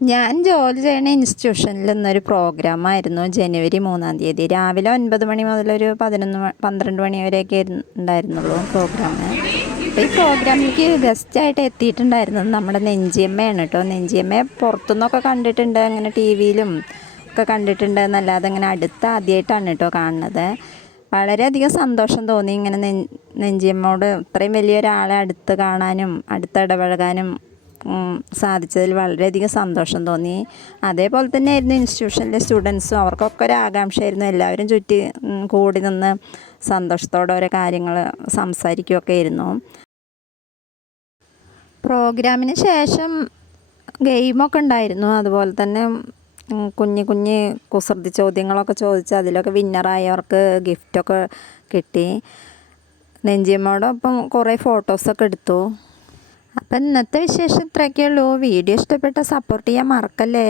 ഞാൻ ജോലി ചെയ്യുന്ന ഇൻസ്റ്റിറ്റ്യൂഷനിൽ ഇന്നൊരു പ്രോഗ്രാമായിരുന്നു. ജനുവരി 3-ാം തീയതി രാവിലെ 9 മണി മുതലൊരു 12 മണി വരെയൊക്കെ ഉണ്ടായിരുന്നുള്ളൂ പ്രോഗ്രാം. അപ്പോൾ ഈ പ്രോഗ്രാമിലേക്ക് ഗസ്റ്റായിട്ട് എത്തിയിട്ടുണ്ടായിരുന്നത് നമ്മുടെ നെഞ്ചിയമ്മയാണ് കേട്ടോ. നെഞ്ചിയമ്മയെ പുറത്തുനിന്നൊക്കെ കണ്ടിട്ടുണ്ട്, അങ്ങനെ ടി വിയിലും ഒക്കെ കണ്ടിട്ടുണ്ട് എന്നല്ലാതെ അങ്ങനെ ആദ്യമായിട്ടാണ് കേട്ടോ കാണുന്നത്. വളരെയധികം സന്തോഷം തോന്നി ഇങ്ങനെ നെഞ്ചിയമ്മയോട് ഇത്രയും വലിയൊരാളെ അടുത്ത് കാണാനും ഇടപഴകാനും സാധിച്ചതിൽ വളരെയധികം സന്തോഷം തോന്നി. അതേപോലെ തന്നെ ആയിരുന്നു ഇൻസ്റ്റിറ്റ്യൂഷനിലെ സ്റ്റുഡൻസും. അവർക്കൊക്കെ ഒരു ആകാംക്ഷയായിരുന്നു. എല്ലാവരും കൂടി നിന്ന് സന്തോഷത്തോടെ ഓരോ കാര്യങ്ങൾ സംസാരിക്കുകയൊക്കെ ആയിരുന്നു. പ്രോഗ്രാമിന് ശേഷം ഗെയിമൊക്കെ ഉണ്ടായിരുന്നു. അതുപോലെ തന്നെ കുഞ്ഞ് കുസൃതി ചോദ്യങ്ങളൊക്കെ ചോദിച്ച് അതിലൊക്കെ വിന്നറായവർക്ക് ഗിഫ്റ്റൊക്കെ കിട്ടി. നെഞ്ചിയമ്മയോടൊപ്പം കുറേ ഫോട്ടോസൊക്കെ എടുത്തു. അപ്പം ഇന്നത്തെ വിശേഷം ഇത്രയൊക്കെ ഉള്ളൂ. വീഡിയോ ഇഷ്ടപ്പെട്ടാൽ സപ്പോർട്ട് ചെയ്യാൻ മറക്കല്ലേ.